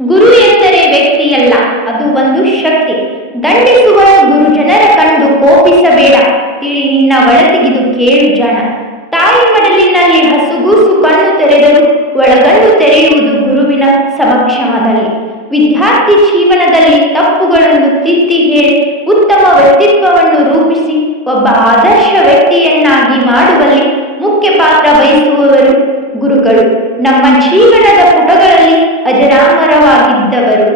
ಗುರು ಎಂದರೆ ವ್ಯಕ್ತಿಯಲ್ಲ, ಅದು ಒಂದು ಶಕ್ತಿ. ದಂಡಿಸುವ ಗುರುಜನರ ಕಂಡು ಕೋಪಿಸಬೇಡ, ತಿಳಿ ನಿನ್ನ ಒಳತೆಗೆದು ಕೇಳು ಜಾಣ. ತಾಯಿ ಮಡಲಿನಲ್ಲಿ ಹಸುಗೂಸು ಕಣ್ಣು ತೆರೆದರೂ ಒಳಗಣ್ಣು ತೆರೆಯುವುದು ಗುರುವಿನ ಸಮಕ್ಷಮದಲ್ಲಿ. ವಿದ್ಯಾರ್ಥಿ ಜೀವನದಲ್ಲಿ ತಪ್ಪುಗಳನ್ನು ತಿದ್ದಿ ಹೇಳಿ ಉತ್ತಮ ವ್ಯಕ್ತಿತ್ವವನ್ನು ರೂಪಿಸಿ ಒಬ್ಬ ಆದರ್ಶ ವ್ಯಕ್ತಿಯನ್ನಾಗಿ ಮಾಡುವಲ್ಲಿ ಮುಖ್ಯ ಪಾತ್ರ ವಹಿಸುವವರು ಗುರುಗಳು. ನಮ್ಮ ಜೀವನದ ಪುಟಗಳಲ್ಲಿ ಅಜರಾಮರವಾಗಿದ್ದವರು.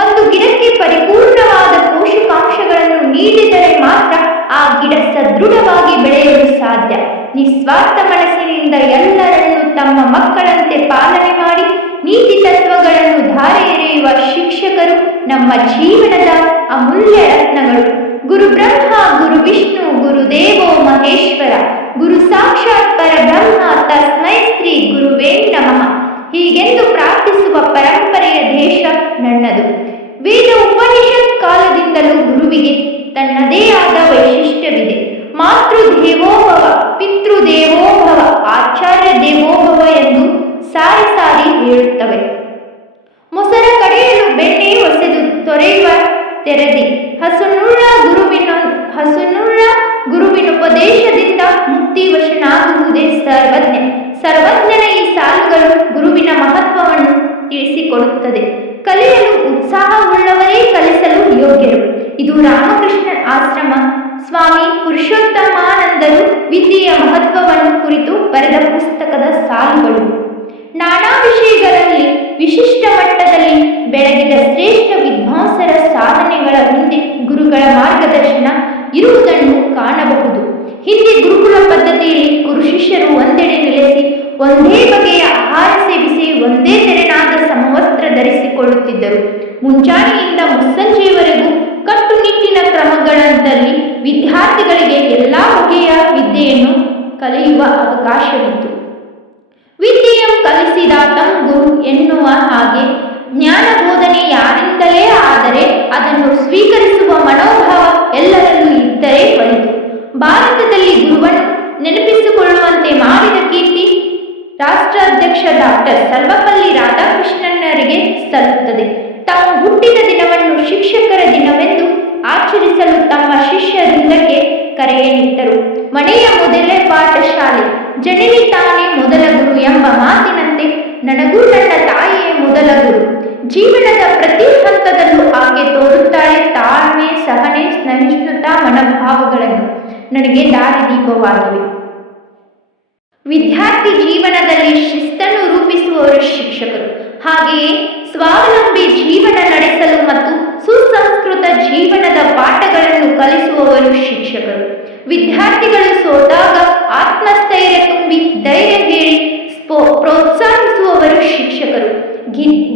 ಒಂದು ಗಿಡಕ್ಕೆ ಪರಿಪೂರ್ಣವಾದ ಪೋಷಕಾಂಶಗಳನ್ನು ನೀಡಿದರೆ ಮಾತ್ರ ಆ ಗಿಡ ಸದೃಢವಾಗಿ ಬೆಳೆಯಲು ಸಾಧ್ಯ. ನಿಸ್ವಾರ್ಥ ಮನಸ್ಸಿನಿಂದ ಎಲ್ಲರನ್ನೂ ತಮ್ಮ ಮಕ್ಕಳಂತೆ ಪಾಲನೆ ಮಾಡಿ ನೀತಿ ತತ್ವಗಳನ್ನು ಧಾರೆ ಎರೆಯುವ ಶಿಕ್ಷಕರು ನಮ್ಮ ಜೀವನದ ಅಮೂಲ್ಯ ರತ್ನಗಳು. ಗುರು ಬ್ರಹ್ಮ ಗುರು ವಿಷ್ಣು ಗುರುದೇವೋ ಮಹೇಶ್ವರ, ಗುರು ಸಾಕ್ಷಾತ್ ಪರಬ್ರಹ್ಮ ತಸ್ಮೈ ಶ್ರೀ ಗುರುವೇ ನಮಃ ಹೀಗೆಂದು ಪ್ರಾರ್ಥಿಸುವ ಪರಂಪರೆಯ ದೇಶ ನನ್ನದು. ವೇದ ಉಪನಿಷತ್ ಕಾಲದಿಂದಲೂ ಗುರುವಿಗೆ ತನ್ನದೇ ಆದ ವೈಶಿಷ್ಟ್ಯವಿದೆ. ಮಾತೃದೇವೋಭವ, ಪಿತೃದೇವೋಭವ, ಆಚಾರ್ಯ ದೇವೋಭವ ಎಂದು ಸಾರಿ ಸಾರಿ ಹೇಳುತ್ತವೆ. ಮೊಸರ ಕಡೆಯಲು ಬೆಣ್ಣೆ ಹೊಸೆದು ತೊರೆಯುವ ತೆರೆದಿ, ಹಸುನುಳ್ಳ ಗುರುವಿನುಪದೇಶದಿಂದ ಮುಕ್ತಿವಶನಾಗುವುದೇ ಸರ್ವಜ್ಞ. ಸರ್ವಜ್ಞನ ಈ ಸಾಲುಗಳು ಗುರುವಿನ ಮಹತ್ವವನ್ನು ತಿಳಿಸಿಕೊಡುತ್ತದೆ. ಕಲಿಯಲು ಉತ್ಸಾಹವುಳ್ಳವರೇ ಕಲಿಸಲು ಯೋಗ್ಯರು. ಇದು ರಾಮಕೃಷ್ಣ ಆಶ್ರಮ ಸ್ವಾಮಿ ಪುರುಷೋತ್ತಮಾನಂದರು ವಿದ್ಯೆಯ ಮಹತ್ವವನ್ನು ಕುರಿತು ಬರೆದ ಪುಸ್ತಕದ ಸಾಲುಗಳು. ನಾನಾ ವಿಷಯಗಳಲ್ಲಿ ವಿಶಿಷ್ಟ ಮಟ್ಟದಲ್ಲಿ ಬೆಳಗಿದ ಶ್ರೇಷ್ಠ ವಿದ್ವಾಂಸರ ಸಾಧನೆಗಳ ಹಿಂದೆ ಗುರುಗಳ ಮಾರ್ಗದರ್ಶನ ಇರುವುದನ್ನು ಕಾಣಬಹುದು. ಹಿಂದೆ ಗುರುಕುಲ ಪದ್ಧತಿಯಲ್ಲಿ ಗುರು ಶಿಷ್ಯರು ಒಂದೆಡೆ ನೆಲೆಸಿ ಒಂದೇ ಬಗೆಯ ಆಹಾರ ಸೇವಿಸಿ ಒಂದೇ ತೆರೆನಾದ ಸಮವಸ್ತ್ರ ಧರಿಸಿಕೊಳ್ಳುತ್ತಿದ್ದರು. ಮುಂಜಾನೆಯಿಂದ ಮುಸ್ಸಂಜೆಯವರೆಗೂ ಕಟ್ಟುನಿಟ್ಟಿನ ಕ್ರಮಗಳಲ್ಲಿ ವಿದ್ಯಾರ್ಥಿಗಳಿಗೆ ಎಲ್ಲ ಬಗೆಯ ವಿದ್ಯೆಯನ್ನು ಕಲಿಯುವ ಅವಕಾಶವಿತ್ತು. ವಿದ್ಯೆಯಂ ಕಲಿಸಿದಾತಂ ಗುರು ಎನ್ನುವ ಹಾಗೆ ಜ್ಞಾನ ಬೋಧನೆ ಯಾರಿಂದಲೇ ಆದರೆ ಅದನ್ನು ಸ್ವೀಕರಿಸುವ ಮನೋಭಾವ ಎಲ್ಲರಲ್ಲೂ ಇದ್ದರೆ ಒಳಿತು. ಭಾರತದಲ್ಲಿ ಗುರುವನ್ನು ನೆನಪಿಸಿಕೊಳ್ಳುವಂತೆ ಮಾಡಿದ ಕೀರ್ತಿ ರಾಷ್ಟ್ರಾಧ್ಯಕ್ಷ ಡಾಕ್ಟರ್ ಸರ್ವಪಲ್ಲಿ ರಾಧಾಕೃಷ್ಣನ್ನರಿಗೆ ಸಲ್ಲುತ್ತದೆ. ತಾವು ಹುಟ್ಟಿದ ದಿನವನ್ನು ಶಿಕ್ಷಕರ ದಿನವೆಂದು ಆಚರಿಸಲು ತಮ್ಮ ಶಿಷ್ಯರಿಂದಕ್ಕೆ ಕರೆಯನಿತ್ತರು. ಮನೆಯ ಮೊದಲೇ ಪಾಠಶಾಲೆ, ಜನನಿ ತಾನೇ ಮೊದಲ ಗುರು ಎಂಬ ಮಾತಿನಂತೆ ನನಗೂ ನನ್ನ ತಾಯಿಯೇ ಮೊದಲ ಗುರು. ಜೀವನದ ಪ್ರತಿ ಹಂತದಲ್ಲೂ ಆಕೆ ತೋರುತ್ತಾಳೆ ತಾಳ್ಮೆ, ಸಹನೆ, ಸಹಿಷ್ಣುತಾ ಮನೋಭಾವಗಳನ್ನು ನನಗೆ ದಾರಿದೀಪವಾಗಿವೆ. ವಿದ್ಯಾರ್ಥಿ ಜೀವನದಲ್ಲಿ ಶಿಸ್ತನ್ನು ರೂಪಿಸುವವರು ಶಿಕ್ಷಕರು. ಹಾಗೆಯೇ ಸ್ವಾವಲಂಬಿ ಜೀವನ ನಡೆಸಲು ಮತ್ತು ಸುಸಂಸ್ಕೃತ ಜೀವನದ ಪಾಠಗಳನ್ನು ಕಲಿಸುವವರು ಶಿಕ್ಷಕರು. ವಿದ್ಯಾರ್ಥಿಗಳು ಸೋತಾಗ ಆತ್ಮಸ್ಥೈರ್ಯ ತುಂಬಿ ಧೈರ್ಯ ಹೇಳಿ ಪ್ರೋತ್ಸಾಹಿಸುವವರು ಶಿಕ್ಷಕರು.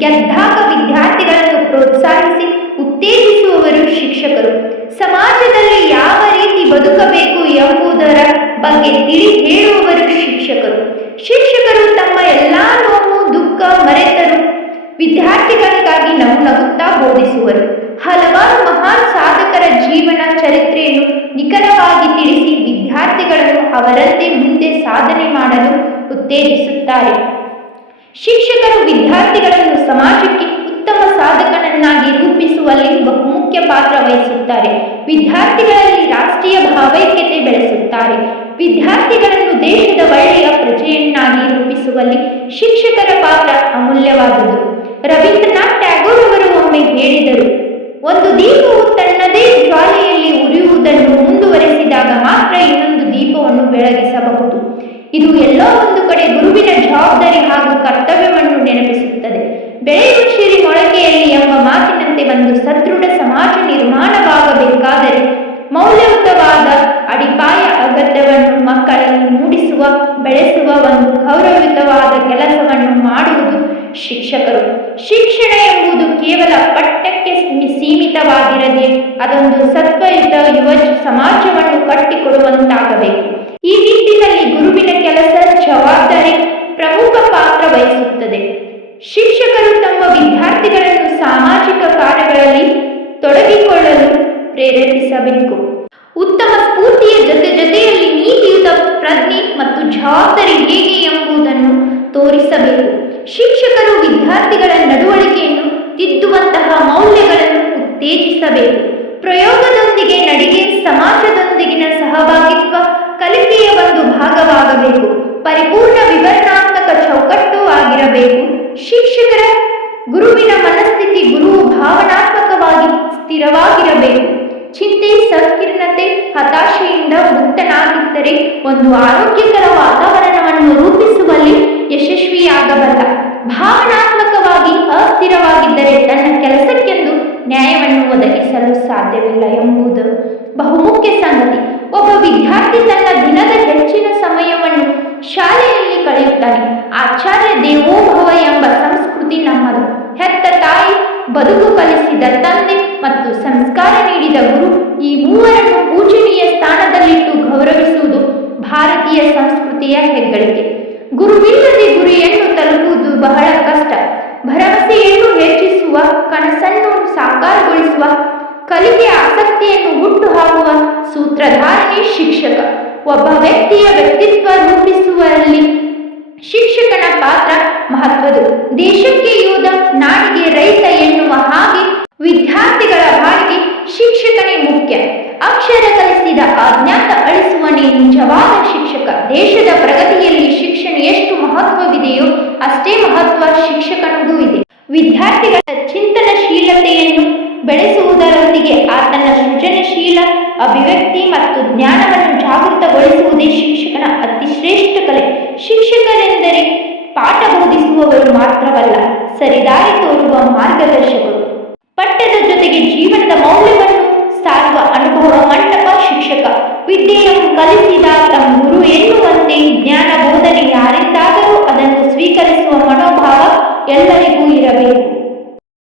ಗೆದ್ದಾಗ ವಿದ್ಯಾರ್ಥಿಗಳನ್ನು ಪ್ರೋತ್ಸಾಹಿಸಿ ಉತ್ತೇಜಿಸುವವರು ಶಿಕ್ಷಕರು. ಸಮಾಜದಲ್ಲಿ ಯಾವ ರೀತಿ ಬದುಕಬೇಕು ಎಂಬುದರ ಬಗ್ಗೆ ತಿಳಿ ಹೇಳುವವರು ಶಿಕ್ಷಕರು. ಶಿಕ್ಷಕರು ತಮ್ಮ ಎಲ್ಲ ನೋವು ದುಃಖ ಮರೆತರು ವಿದ್ಯಾರ್ಥಿಗಳಿಗಾಗಿ ನಗುತ್ತಾ ಬೋಧಿಸುವರು. ಹಲವಾರು ಮಹಾನ್ ಸಾಧಕರ ಜೀವನ ಚರಿತ್ರೆಯನ್ನು ನಿಖರವಾಗಿ ತಿಳಿಸಿ ವಿದ್ಯಾರ್ಥಿಗಳನ್ನು ಅವರಂತೆ ಮುಂದೆ ಸಾಧನೆ ಮಾಡಲು ಉತ್ತೇಜಿಸುತ್ತಾರೆ. ಶಿಕ್ಷಕರು ವಿದ್ಯಾರ್ಥಿಗಳನ್ನು ಸಮಾಜಕ್ಕೆ ಉತ್ತಮ ಸಾಧಕನನ್ನಾಗಿ ರೂಪಿಸುವಲ್ಲಿ ಬಹುಮುಖ್ಯ ಪಾತ್ರ ವಹಿಸುತ್ತಾರೆ. ವಿದ್ಯಾರ್ಥಿಗಳಲ್ಲಿ ರಾಷ್ಟ್ರೀಯ ಭಾವೈಕ್ಯತೆ ಬೆಳೆಸುತ್ತಾರೆ. ವಿದ್ಯಾರ್ಥಿಗಳನ್ನು ದೇಶದ ಒಳ್ಳೆಯ ಪ್ರಜೆಯನ್ನಾಗಿ ರೂಪಿಸುವಲ್ಲಿ ಶಿಕ್ಷಕರ ಪಾತ್ರ ಅಮೂಲ್ಯವಾದುದು. ರವೀಂದ್ರನಾಥ್ ಟ್ಯಾಗೋರ್ ಅವರು ಒಮ್ಮೆ ಹೇಳಿದರು, ಒಂದು ದೀಪವು ತನ್ನದೇ ಜ್ವಾಲೆಯಲ್ಲಿ ಉರಿಯುವುದನ್ನು ಮುಂದುವರೆಸಿದಾಗ ಮಾತ್ರ ಇನ್ನೊಂದು ದೀಪವನ್ನು ಬೆಳಗಿಸಬಹುದು. ಇದು ಎಲ್ಲೋ ಒಂದು ಕಡೆ ಗುರುವಿನ ಜವಾಬ್ದಾರಿ ಹಾಗೂ ಕರ್ತವ್ಯವನ್ನು ನೆನಪಿಸುತ್ತದೆ. ಬೆಳೆಯುವ ಸಿರಿ ಮೊಳಕೆಯಲ್ಲಿ ಎಂಬ ಮಾತಿನಂತೆ ಒಂದು ಸದೃಢ ಸಮಾಜ ನಿರ್ಮಾಣವಾಗಬೇಕಾದರೆ ಮೌಲ್ಯಯುತವಾದ ಅಡಿಪಾಯ ಅಗತ್ಯವನ್ನು ಮಕ್ಕಳಲ್ಲಿ ಮೂಡಿಸುವ, ಬೆಳೆಸುವ ಒಂದು ಗೌರವಯುತವಾದ ಕೆಲಸವನ್ನು ಮಾಡುವುದು ಶಿಕ್ಷಕರು. ಶಿಕ್ಷಣ ಎಂಬುದು ಕೇವಲ ಪಠ್ಯಕ್ಕೆ ಸೀಮಿತವಾಗಿರದೆ ಅದೊಂದು ಸತ್ವಯುತ ಯುವ ಸಮಾಜವನ್ನು ಕಟ್ಟಿಕೊಡುವಂತಾಗಬೇಕು. ಈ ನಿಟ್ಟಿನಲ್ಲಿ ಗುರುವಿನ ಕೆಲಸ ಜವಾಬ್ದಾರಿ ಪ್ರಮುಖ ಪಾತ್ರ ವಹಿಸುತ್ತದೆ. ಶಿಕ್ಷಕರು ತಮ್ಮ ವಿದ್ಯಾರ್ಥಿಗಳನ್ನು ಸಾಮಾಜಿಕ ಕಾರ್ಯಗಳಲ್ಲಿ ತೊಡಗಿಕೊಳ್ಳಲು ಪ್ರೇರೇಪಿಸಬೇಕು. ಉತ್ತಮ ಸ್ಫೂರ್ತಿಯ ಜೊತೆಯಲ್ಲಿ ನೀತಿಯುತ ಪ್ರಜ್ಞೆ ಮತ್ತು ಜವಾಬ್ದಾರಿ ಹೇಗೆ ಎಂಬುದನ್ನು ತೋರಿಸಬೇಕು. ಶಿಕ್ಷಕರು ವಿದ್ಯಾರ್ಥಿಗಳ ನಡವಳಿಕೆಯನ್ನು ಚಿಂತಿಸಬೇಕು. ಪ್ರಯೋಗದೊಂದಿಗೆ ನಡಿಗೆ, ಸಮಾಜದೊಂದಿಗಿನ ಸಹಭಾಗಿತ್ವ ಕಲಿಕೆಯ ಒಂದು ಭಾಗವಾಗಬೇಕು. ಪರಿಪೂರ್ಣ ವಿವರಣಾತ್ಮಕ ಚೌಕಟ್ಟು ಆಗಿರಬೇಕು. ಶಿಕ್ಷಕರ ಗುರುವಿನ ಮನಸ್ಥಿತಿ ಗುರುವು ಭಾವನಾತ್ಮಕವಾಗಿ ಸ್ಥಿರವಾಗಿರಬೇಕು. ಚಿಂತೆ, ಸಂಕೀರ್ಣತೆ, ಹತಾಶೆಯಿಂದ ಮುಕ್ತನಾಗಿದ್ದರೆ ಒಂದು ಆರೋಗ್ಯಕರ ವಾತಾವರಣವನ್ನು ರೂಪಿಸುವಲ್ಲಿ ಯಶಸ್ವಿಯಾಗಬಲ್ಲ. ಭಾವನಾತ್ಮಕವಾಗಿ ಅಸ್ಥಿರವಾಗಿದ್ದರೆ ತನ್ನ ಕೆಲಸಕ್ಕೆಂದು ನ್ಯಾಯವನ್ನು ಒದಗಿಸಲು ಸಾಧ್ಯವಿಲ್ಲ ಎಂಬುದು ಬಹುಮುಖ್ಯ ಸಂಗತಿ. ಒಬ್ಬ ವಿದ್ಯಾರ್ಥಿ ತನ್ನ ದಿನದ ಹೆಚ್ಚಿನ ಸಮಯವನ್ನು ಶಾಲೆಯಲ್ಲಿ ಕಳೆಯುತ್ತಾನೆ. ಆಚಾರ್ಯ ದೇವೋಭವ ಎಂಬ ಸಂಸ್ಕೃತಿ ನಮ್ಮದು. ಹೆತ್ತ ತಾಯಿ, ಬದುಕು ಕಲಿಸಿದ ತಂದೆ ಮತ್ತು ಸಂಸ್ಕಾರ ನೀಡಿದ ಗುರು, ಈ ಮೂವರನ್ನು ಪೂಜನೀಯ ಸ್ಥಾನದಲ್ಲಿಟ್ಟು ಗೌರವಿಸುವುದು ಭಾರತೀಯ ಸಂಸ್ಕೃತಿಯ ಹೆಗ್ಗಳಿಕೆ. ಗುರುವಿಲ್ಲದೆ ಗುರಿಯನ್ನು ತಲುಪುವುದು ಬಹಳ ಕಷ್ಟ. ಭರವಸೆಯನ್ನು ಹೆಚ್ಚಿಸುವ, ಕನಸನ್ನು ಸಾಕಾರಗೊಳಿಸುವ, ಕಲಿಕೆಯ ಆಸಕ್ತಿಯನ್ನು ಹುಟ್ಟುಹಾಕುವ ಸೂತ್ರಧಾರನೇ ಶಿಕ್ಷಕ. ಒಬ್ಬ ವ್ಯಕ್ತಿಯ ವ್ಯಕ್ತಿತ್ವ ರೂಪಿಸುವಲ್ಲಿ ಶಿಕ್ಷಕನ ಪಾತ್ರ ಮಹತ್ವದು. ದೇಶಕ್ಕೆ ಯೋಧ, ನಾಡಿಗೆ ರೈತ ಎನ್ನುವ ಹಾಗೆ ವಿದ್ಯಾರ್ಥಿಗಳ ಬಾಳಿಗೆ ಶಿಕ್ಷಕನೇ ಮುಖ್ಯ. ಅಕ್ಷರ ಕಲಿಸಿದ ಅಜ್ಞಾತ ಅಳಿಸುವನೇ ನಿಜವಾದ ಶಿಕ್ಷಕ. ದೇಶದ ಪ್ರಗತಿಯಲ್ಲಿ ಶಿಕ್ಷಣ ಎಷ್ಟು ಮಹತ್ವವಿದೆಯೋ ಅಷ್ಟೇ ಮಹತ್ವ ಶಿಕ್ಷಕನಿಗೂ ಇದೆ. ವಿದ್ಯಾರ್ಥಿಗಳ ಚಿಂತನಶೀಲತೆಯನ್ನು ಬೆಳೆಸುವುದರೊಂದಿಗೆ ಆತನ ಸೃಜನಶೀಲ ಅಭಿವ್ಯಕ್ತಿ ಮತ್ತು ಜ್ಞಾನವನ್ನು ಜಾಗೃತಗೊಳಿಸುವುದೇ ಶಿಕ್ಷಕನ ಅತಿಶ್ರೇಷ್ಠ ಕಲೆ. ಶಿಕ್ಷಕರೆಂದರೆ ಪಾಠ ಬೋಧಿಸುವವರು ಮಾತ್ರವಲ್ಲ, ಸರಿದಾರಿ ತೋರುವ ಮಾರ್ಗದರ್ಶಕರು. ಪಠ್ಯದ ಜೊತೆಗೆ ಜೀವನದ ಮೌಲ್ಯವನ್ನು ಸಾರುವ ಅನುಭವ ಮಂಟಪ ಶಿಕ್ಷಕ. ವಿದ್ಯೆಯನ್ನು ಕಲಿಸಿದಾತ ಗುರು ಎನ್ನುವಂತೆ ಜ್ಞಾನ ಬೋಧನೆ ಯಾರಿಂದಾದರೂ ಅದನ್ನು ಸ್ವೀಕರಿಸುವ ಮನೋಭಾವ ಎಲ್ಲರಿಗೂ ಇರಬೇಕು.